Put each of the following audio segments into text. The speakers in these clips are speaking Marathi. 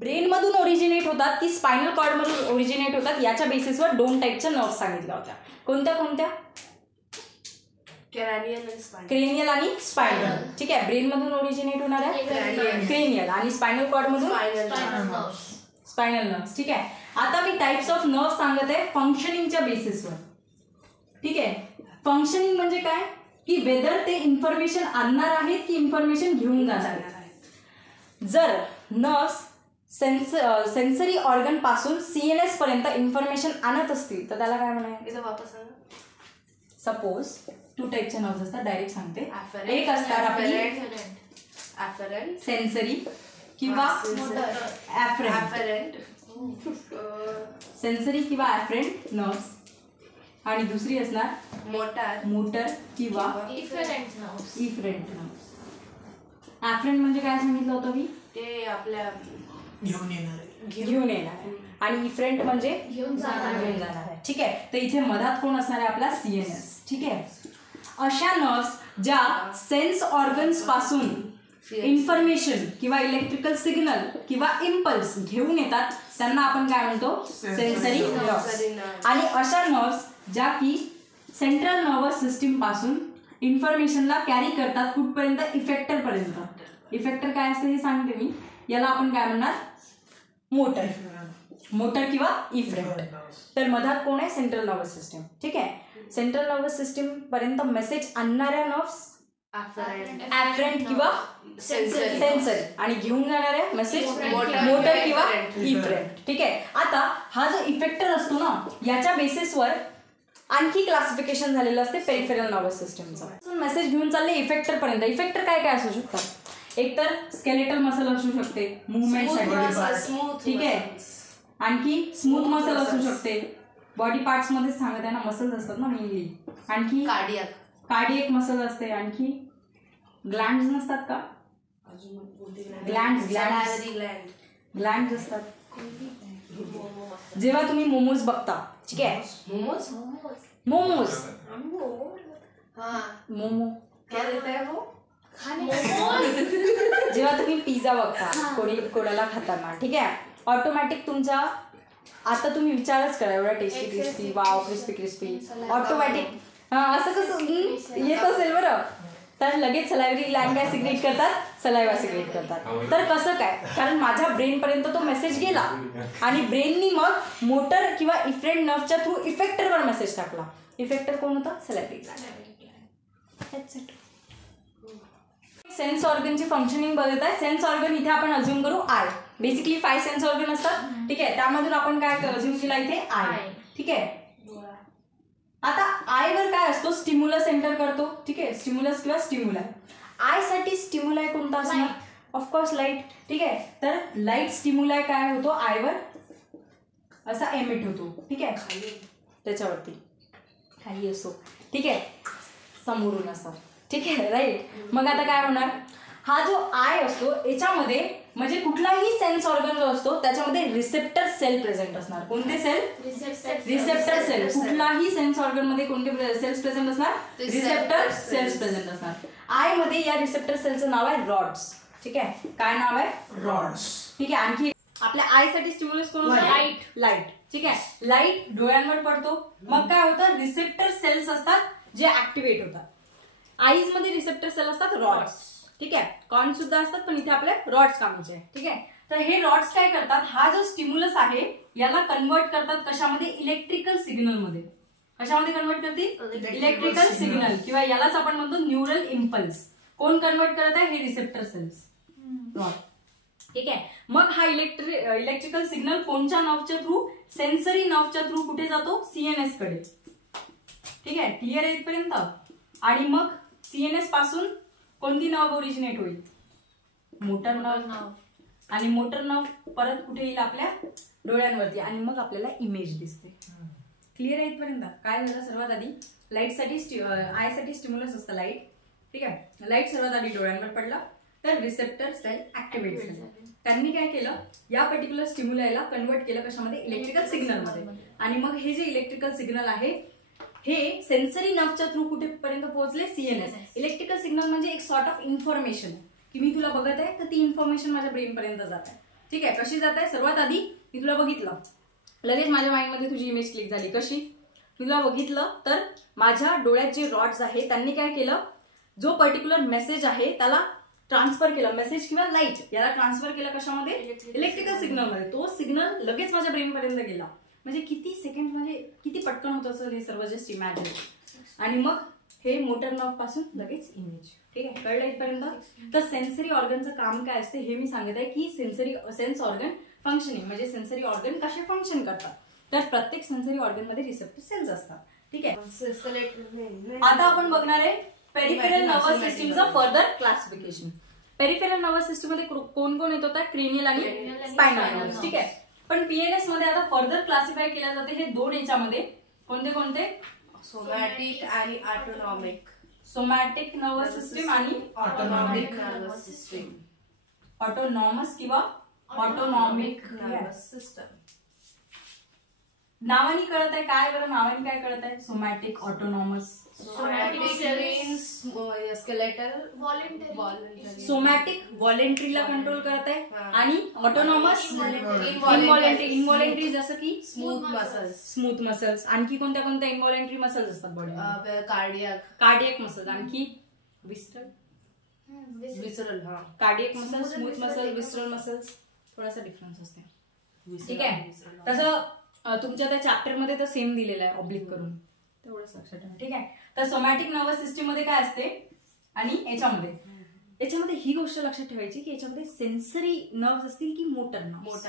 ब्रेन मधून ओरिजिनेट होतात की स्पायनल कॉर्ड मधून ओरिजिनेट होतात याच्या बेसिसवर 2 टाईपच्या नर्व्स सांगितल्या होत्या. कोणत्या कोणत्या? क्रेनियल आणि स्पायनल. ठीक आहे, ब्रेन मधून ओरिजिनेट होणाऱ्या क्रेनियल आणि स्पायनल कॉर्ड मधून स्पायनल नर्व्स. ठीक आहे, आता मी टाइप्स ऑफ नर्व्स सांगत आहे फंक्शनिंगच्या बेसिसवर. ठीक आहे, फंक्शनिंग म्हणजे काय की वेदर ते इन्फॉर्मेशन आणणार आहेत की इन्फॉर्मेशन घेऊन जाणार आहेत. जर नर्व्स सेन्सरी ऑर्गन पासून सीएनएस पर्यंत इन्फॉर्मेशन आणत असतील तर त्याला काय म्हणायचं? सपोज 2 टाईपच्या नर्व्स असतात, डायरेक्ट सांगते. एक असतात आपली सेन्सरी किंवा ॲफरेंट, सेन्सरी किंवा ॲफरेंट नर्व्स, आणि दुसरी असणार मोटर किंवा इफरेंट नर्व्स. ॲफरेंट म्हणजे काय सांगितलं होतं मी? ते आपल्या घेऊन येणार आणि इफरेंट म्हणजे घेऊन जाणार आहे. ठीक आहे, तर इथे मधात कोण असणार आहे? आपला सीएनएस. ठीक आहे, अशा नर्व्स ज्या सेन्स ऑर्गन्स पासून इन्फॉर्मेशन किंवा इलेक्ट्रिकल सिग्नल किंवा इम्पल्स घेऊन येतात त्यांना आपण काय म्हणतो? Sensory nerves. आणि अशा नर्व्स ज्या की सेंट्रल नर्वस सिस्टीम पासून इन्फॉर्मेशनला कॅरी करतात कुठपर्यंत? इफेक्टर पर्यंत. इफेक्टर काय असतं हे सांगते मी. याला आपण काय म्हणणार? मोटर किंवा इफरेंट. तर मधात कोण आहे? Central nervous system. ठीक आहे, सेंट्रल नर्वस सिस्टीम पर्यंत मेसेज आणणाऱ्या नर्व्स ॲफरेंट किंवा सेन्सरी, आणि घेऊन जाणाऱ्या मेसेज मोटर किंवा इफरेंट. ठीक आहे, आता हा जो इफेक्टर असतो ना याच्या बेसिसवर आणखी क्लासिफिकेशन झालेलं असते पेरिफेरल नर्वस सिस्टीमचं. मेसेज घेऊन चालले इफेक्टर पर्यंत. इफेक्टर काय काय असू शकतात? एक तर स्केलेटल मसल असू शकते मुवमेंटसाठी. ठीक आहे, आणखी स्मूथ मसल असू शकते. बॉडी पार्ट्स मध्ये सांगत आहे ना, मसल्स असतात ना मेनली. आणखी कार्डियक मसल असते. आणखी ग्लँड्स नसतात का? ग्लँड्स असतात. जेव्हा तुम्ही मोमोज बघता, ठीक आहे, मोमोज जेव्हा तुम्ही पिझ्झा बघता कोणाला खाताना, ठीक आहे, ऑटोमॅटिक तुमचा आता तुम्ही विचारच करा एवढा tasty crispy, wow crispy crispy, automatic असं कसं येत असेल बरं, तर लगेच सलायव्हरी ग्लँड काय सिक्रेट करतात? सलायवा सिक्रेट करतात. तर कसं काय? कारण माझ्या ब्रेन पर्यंत तो मेसेज गेला आणि ब्रेननी मग मोटर किंवा इफरेंट नर्वच्या थ्रू इफेक्टरवर मेसेज टाकला. इफेक्टर कोण होता? सलायव्हरी ग्लँड. सेन्स ऑर्गनची फंक्शनिंग बघत आहे. सेन्स ऑर्गन इथे आपण अज्युम करू आय. बेसिकली 5 सेन्स ऑर्गन असतात. ठीक आहे, त्यामधून आपण काय अज्युम केला इथे? आय. ठीक आहे, आता आय वर काय असतो? स्टिम्युलस एंटर करतो. ठीक आहे, स्टिम्युलस किंवा स्टिम्युलाय. आय साठी स्टिम्युलाय कोणता असणार? Of course light. ठीक आहे, तर लाईट स्टिम्युलाय काय होतो? आयवर असा एमिट होतो. ठीक आहे, खाली त्याच्यावरती खाली असतो. ठीक आहे, समोरून असा. ठीक आहे, राईट. मग आता काय होणार? हा जो आय असतो याच्यामध्ये म्हणजे कुठलाही सेन्स ऑर्गन जो असतो त्याच्यामध्ये रिसेप्टर सेल प्रेझेंट असणार. कोणते सेल? Receptor cell. कुठलाही सेन्स ऑर्गन मध्ये कोणते सेल्स प्रेझेंट असणार? रिसेप्टर सेल्स प्रेझेंट असणार. आय मध्ये या रिसेप्टर सेलचं नाव आहे रॉड्स. ठीक आहे, काय नाव आहे? रॉड्स. ठीक आहे, आणखी आपल्या आय साठी स्टिम्युलस कोण असतं? लाईट. ठीक आहे, लाईट डोळ्यांवर पडतो. मग काय होतं? रिसेप्टर सेल्स असतात जे ऍक्टिव्हेट होतात. आईज मध्ये रिसेप्टर सेल असतात रॉड्स. ठीक आहे, कॉर्न सुद्धा असतात पण इथे आपले रॉड्स कामाचे आहे. ठीक आहे, तर हे रॉड्स काय करतात? हा जो स्टिम्युलस आहे याला कन्वर्ट करतात कशामध्ये? इलेक्ट्रिकल सिग्नल मध्ये. कशामध्ये कन्वर्ट करतील? इलेक्ट्रिकल सिग्नल, किंवा यालाच आपण म्हणतो न्यूरल इम्पल्स. कोण कन्वर्ट करत आहे? हे रिसेप्टर सेल्स, रॉड. ठीक आहे, मग हा इलेक्ट्रिकल सिग्नल कोणत्या नर्वच्या थ्रू? सेन्सरी नर्वच्या थ्रू कुठे जातो? सीएनएस कडे. ठीक आहे, क्लिअर आहे इथपर्यंत? आणि मग सीएनएस पासून कोणती नर्व ओरिजिनेट होईल? Motor nerve. आणि मोटर नर्व परत कुठे येईल? आपल्या डोळ्यांवरती, आणि मग आपल्याला इमेज दिसते. क्लिअर आहे इथपर्यंत? काय झालं? सर्वात आधी लाईट साठी आय साठी स्टिम्युलस असतं लाईट. ठीक आहे, लाईट सर्वात आधी डोळ्यांवर पडला तर रिसेप्टर सेल ऍक्टिव्हेट झाले. त्यांनी काय केलं? या पर्टिक्युलर स्टिम्युलायला कन्वर्ट केलं कशामध्ये? इलेक्ट्रिकल सिग्नल मध्ये. आणि मग हे जे इलेक्ट्रिकल सिग्नल आहे हे सेन्सरी नर्वच्या थ्रू कुठेपर्यंत पोहोचले? सीएनएस. इलेक्ट्रिकल सिग्नल म्हणजे एक सॉर्ट ऑफ इन्फॉर्मेशन की मी तुला बघत आहे तर ती इन्फॉर्मेशन माझ्या ब्रेन पर्यंत जात आहे. ठीक आहे. कशी जात आहे, सर्वात आधी मी तुला बघितलं, लगेच माझ्या माइंडमध्ये तुझी इमेज क्लिक झाली. कशी, मी तुला बघितलं तर माझ्या डोळ्यात जे रॉड्स आहे त्यांनी काय केलं, जो पर्टिक्युलर मेसेज आहे त्याला ट्रान्सफर केलं, मेसेज किंवा लाईट याला ट्रान्सफर केलं कशामध्ये, इलेक्ट्रिकल सिग्नलमध्ये. तो सिग्नल लगेच माझ्या ब्रेन पर्यंत गेला. म्हणजे किती सेकंड, म्हणजे किती पटकन होत असेल हे सर्व, जस्ट इमॅजिन. आणि मग हे मोटर नर्व पासून लगेच इमेज. ठीक आहे, कळलं इथपर्यंत. तर सेन्सरी ऑर्गनचं काम काय असते हे मी सांगत आहे की सेन्स ऑर्गन फंक्शनिंग, म्हणजे सेन्सरी ऑर्गन कसे फंक्शन करतात. तर प्रत्येक सेन्सरी ऑर्गन मध्ये रिसेप्टर सेल्स असतात. ठीक आहे. आता आपण बघणार आहे पेरिफेरल नर्वस सिस्टीमचं further classification. Peripheral nervous system मध्ये कोण कोण येत होता, क्रेनियल आणि स्पायनल नर्व्स. ठीक आहे. पण पीएनएस मध्ये आता फर्दर क्लासिफाय केल्या जाते हे दोन याच्यामध्ये. कोणते कोणते, सोमॅटिक आणि ऑटोनॉमिक. सोमॅटिक नर्वस सिस्टीम आणि ऑटोनॉमिक नर्वस सिस्टीम. ऑटोनॉमस किंवा ऑटोनॉमिक नर्वस सिस्टम. नावानी कळत आहे काय, बरं नावानी काय कळत आहे, somatic, autonomous. Somatic means skeletal voluntary. Somatic व्हॉलेंटरीला कंट्रोल करत आहे आणि ऑटोनॉमस इनव्हॉलेंटरी, जसं की स्मूथ मसल्स. आणखी कोणत्या कोणत्या इनव्हॉलेंटरी मसल्स असतात बॉडी, कार्डियक मसल्स. आणखी विसरल कार्डियक मसल्स, स्मूथ मसल्स, विसरल मसल्स. थोडासा डिफरन्स असते. ठीक आहे. तसं तुमच्या त्या चॅप्टर मध्ये तर सेम दिलेलं आहे ऑब्लिक करून, तेवढंच लक्षात ठेवा. ठीक आहे. तर सोमॅटिक नर्वस सिस्टीम मध्ये काय असते आणि याच्यामध्ये ही गोष्ट लक्षात ठेवायची की याच्यामध्ये सेन्सरी नर्व्स असतील की मोटर नर्व्स.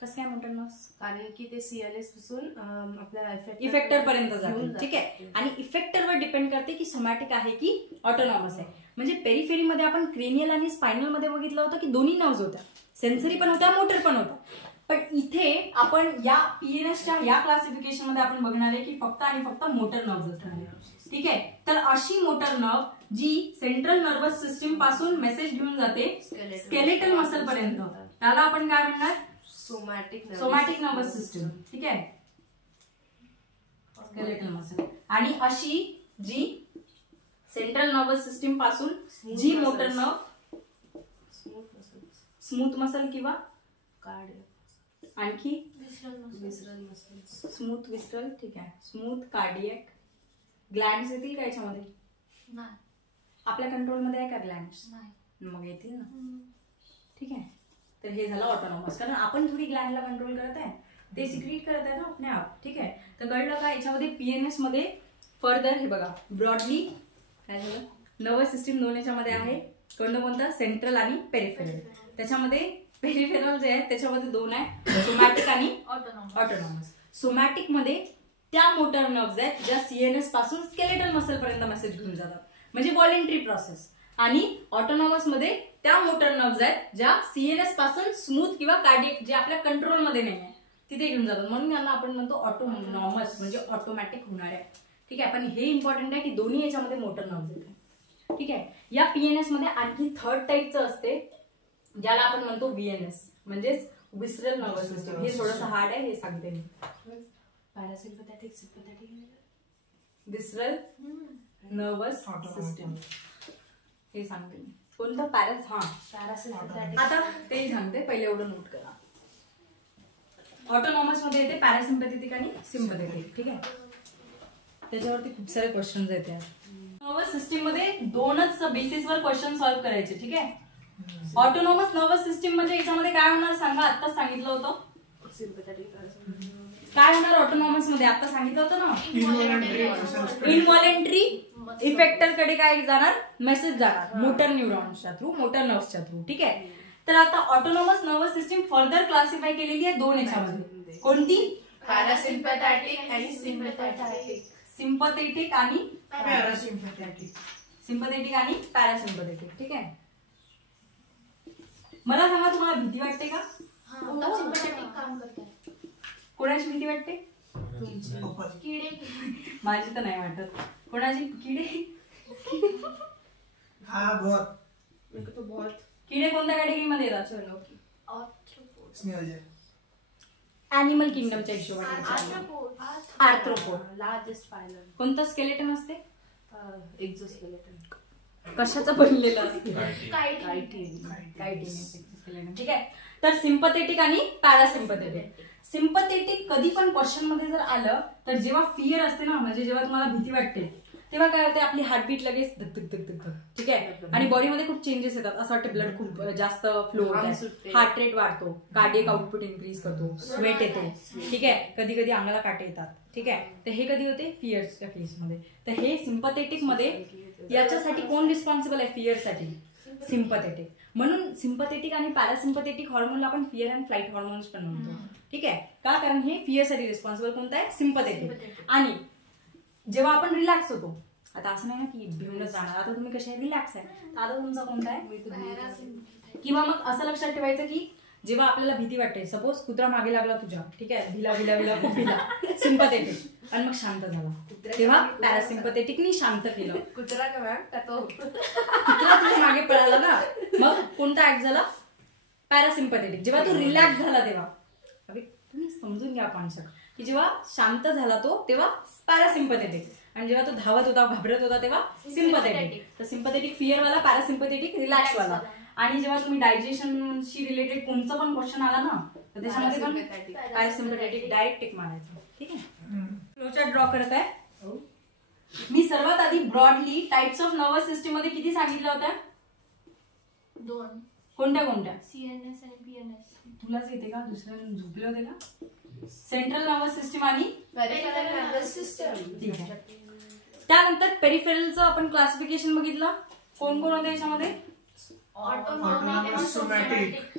कसं काय मोटर नर्व्स, कारण की ते सीएनएस पासून आपल्या इफेक्टर पर्यंत जातात. ठीक आहे. आणि इफेक्टरवर डिपेंड करते की सोमॅटिक आहे की ऑटोनॉमस आहे. म्हणजे पेरिफेरीमध्ये आपण क्रेनियल आणि स्पायनल मध्ये बघितलं होतं की दोन्ही नर्व्स होत्या, सेन्सरी पण होत्या, मोटर पण होत्या. पण इथे आपण या पीएनएसच्या या क्लासिफिकेशन मध्ये आपण बघणार आहे की फक्त आणि फक्त मोटर नर्व्स असतात. ठीक आहे. तर अशी मोटर नर्व जी सेंट्रल नर्वस सिस्टीम पासून मेसेज घेऊन जाते स्केलेटल मसल पर्यंत, त्याला आपण काय म्हणणार, सोमॅटिक नर्वस सिस्टीम. ठीक आहे, स्केलेटल मसल. आणि अशी जी सेंट्रल नर्वस सिस्टीम पासून जी मोटर नर्व स्मूथ मसल किंवा आणखी स्मूथ विस्ट्रल. ठीक आहे. Smooth cardiac. ग्लँड्स येतील का याच्यामध्ये, आपल्या कंट्रोलमध्ये आहे का ग्लँड्स, मग येतील ना. ठीक आहे. तर हे झालं ऑटोनॉमस, कारण आपण थोडी ग्लँडला कंट्रोल करत आहे, ते सिक्रेट करत आहे ना आपल्या आप. ठीक आहे. तर कळलं का, याच्यामध्ये पीएनएस मध्ये फर्दर हे बघा ब्रॉडली काय झालं, नर्वस सिस्टीम दोन याच्यामध्ये आहे. कोणतं, सेंट्रल आणि पेरिफेरल. त्याच्यामध्ये पेरिफेरल जे आहे त्याच्यामध्ये दोन आहे, सोमॅटिक आणि ऑटोनॉमस. सोमॅटिक मध्ये त्या मोटर नर्व्स आहेत ज्या सीएनएस पासून स्केलेटल मसल पर्यंत मेसेज घेऊन जातात, म्हणजे व्हॉलेंटरी प्रोसेस. आणि ऑटोनॉमस मध्ये त्या मोटर नर्व्स आहेत ज्या सीएनएस पासून स्मूथ किंवा कार्डियक, जे आपल्या कंट्रोलमध्ये नाही आहे, तिथे घेऊन जातात. म्हणून यांना आपण म्हणतो ऑटोनॉमस, म्हणजे ऑटोमॅटिक होणार आहे. ठीक आहे. पण हे इम्पॉर्टंट आहे की दोन्ही याच्यामध्ये मोटर नर्व्स आहेत. ठीक आहे. या पीएनएस मध्ये आणखी थर्ड टाईपचं असते ज्याला आपण म्हणतो व्हीएनएस, म्हणजेच विसरल नर्वस सिस्टीम. हे थोडंसं हार्ड आहे, हे सांगते मी. पॅरासिम्पॅथॅटिक, सिम्पॅथॅटिक, विसरल नर्वस सिस्टीम हे सांगते मी. कोणतं, पॅरासिम्पॅथॅटिक. आता ते सांगते, पहिले एवढं नोट करा. ऑटोनॉमस मध्ये येते पॅरासिम्पॅथेटिक आणि सिम्पॅथेटिक. ठीक आहे. त्याच्यावरती खूप सारे क्वेश्चन्स येते. नर्वस सिस्टीम मध्ये दोनच बेसिसवर क्वेश्चन सॉल्व्ह करायचे. ठीक आहे. ऑटोनॉमस नर्वस सिस्टीम म्हणजे याच्यामध्ये काय होणार सांगा, आत्ताच सांगितलं होतं. काय होणार ऑटोनॉमस मध्ये, आता सांगितलं होतं ना, इनव्हॉलेंटरी इफेक्टर कडे काय जाणार, मेसेज जाणार मोटर न्यूरॉन्सच्या थ्रू, मोटर नर्व्सच्या थ्रू. ठीक आहे. तर आता autonomous nervous system further classify केलेली आहे दोन याच्यामध्ये. कोणती, पॅरासिम्पॅथॅटिक आणि सिम्पॅथॅटिक. सिम्पॅथेटिक आणि पॅरासिम्पॅथेटिक. सिम्पॅथेटिक आणि पॅरासिम्पॅथेटिक. ठीक आहे. मला सांगा, तुम्हाला भीती वाटते का, कोणाची भीती वाटते, माझी तर नाही वाटत. कोणाची, किडे. किडे कोणत्या कॅटेगरीमध्ये येतात, ॲनिमल किंगडमच्या हिशोबाने. आर्थ्रोपोड. Largest phylum. कोणतं स्केलेटन असते, एक्झोस्केलेटन. कशाचं बनलेलं असते, कायटिन. केलं. ठीक आहे, तर सिम्पथेटिक आणि पॅरासिम्पथेटिक. सिम्पथेटिक कधी पण क्वेश्चन मध्ये जर आलं तर जेव्हा फिअर असते ना, म्हणजे जेव्हा तुम्हाला भीती वाटते तेव्हा काय होते, आपली हार्टबीट लगेच धक धक धक धक. ठीक आहे, आणि बॉडीमध्ये खूप चेंजेस येतात. असं वाटतं ब्लड खूप जास्त फ्लो होतो, हार्ट रेट वाढतो, कार्डियक आउटपुट इन्क्रीज करतो, स्वेट येतो. ठीक आहे, कधी कधी अंगाला काटे येतात. ठीक आहे, तर हे कधी होते फिअरच्या केसमध्ये. तर हे सिम्पथेटिक मध्ये याच्यासाठी कोण रिस्पॉन्सिबल आहे फिअरसाठी? सिम्पथेटिक. म्हणून सिम्पथेटिक आणि पॅरासिम्पथेटिक हॉर्मोनला आपण फिअर अँड फ्लाईट हॉर्मोन्स पण म्हणतो. ठीक आहे, का? कारण हे फिअरसाठी रिस्पॉन्सिबल कोणतं आहे? सिम्पथेटिक. आणि जेव्हा आपण रिलॅक्स होतो, आता असं नाही ना की भिवूनच राहणार, आता तुम्ही कशा रिलॅक्स आहे, तर आता तुमचा कोणता आहे? किंवा मग असं लक्षात ठेवायचं की जेव्हा आपल्याला भीती वाटते, सपोज कुत्रा मागे लागला तुझ्या, ठीक आहे, भिला भिला भिला खूप भिला, सिम्पथेटिक, आणि मग शांत झाला, तेव्हा पॅरासिम्पथेटिकनी शांत केलं. कुत्रा का मॅम तो कुत्रा तुझ्या मागे पळाला ना, मग कोणता ऍक्ट झाला? पॅरासिम्पथेटिक. जेव्हा तू रिलॅक्स झाला तेव्हा, तुम्ही समजून घ्या कॉन्सेप्ट, की जेव्हा शांत झाला तो तेव्हा पॅरासिम्पथेटिक, आणि जेव्हा तो धावत होता, घाबरत होता तेव्हा सिम्पथेटिक. तर सिम्पथेटिक फिअर वाला, पॅरासिम्पथेटिक रिलॅक्स वाला. आणि जेव्हा तुम्ही डायजेशनशी रिलेटेड कोणतं पण क्वेश्चन आला ना, तर त्याच्यामध्ये पण पॅरासिम्पथेटिक डायरेक्ट टिक मारायचं. ठीक आहे, फ्लोचार्ट ड्रॉ करत आहे मी. सर्वात आधी broadly types of nervous system मध्ये किती सांगितलं होत्या? 2. कोणत्या कोणत्या? CNS आणि PNS. तुलाच येते का? दुसऱ्या झोपले होते का? सेंट्रल नर्वस सिस्टम आणि पेरिफेरल नर्वस सिस्टम. ठीक आहे. त्यानंतर पेरिफेरलचं आपण क्लासिफिकेशन बघितलं. कोण कोण होते याच्यामध्ये? ऑटोनॉमिक,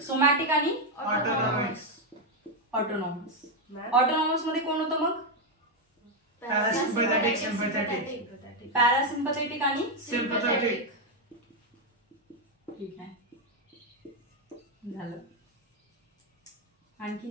सोमॅटिक आणि ऑटोनॉमिक. ऑटोनॉमस. ऑटोनॉमस मध्ये कोण होतं मग? Parasympathetic, sympathetic. पॅरासिम्पथेटिक आणि सिम्पॅथेटिक. ठीक आहे, झालं. आणखी